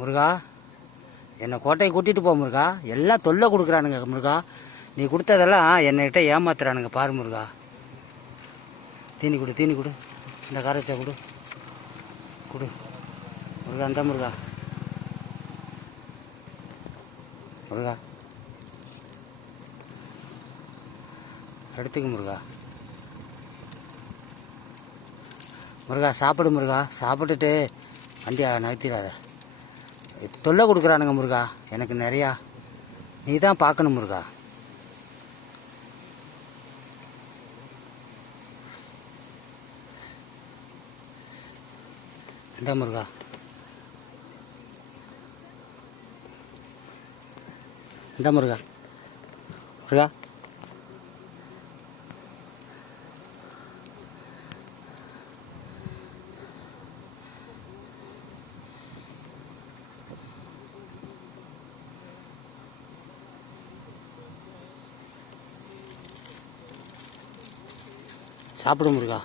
முருகா என்னை கோட்டையை கூட்டிகிட்டு போ முருகா. எல்லாம் தொல்லை கொடுக்குறானுங்க முருகா. நீ கொடுத்ததெல்லாம் என்னைக்கிட்ட ஏமாத்துறானுங்க பாரு முருகா. தீனி கொடு தீனி கொடு. இந்த காரச்சா கொடு. கொடு. முருகா அந்த முருகா. முருகா. எடுத்துக்க முருகா. முருகா சாப்பிடு முருகா. சாப்பிட்டுட்டு வண்டியை நகர்த்திடாத. தொல்லை கொடுக்குறானுங்க முருகா. எனக்கு நிறையா. நீ தான் பார்க்கணும் முருகா. இந்த முருகா. இந்த முருகா. முருகா. சாப்பிட முருகா.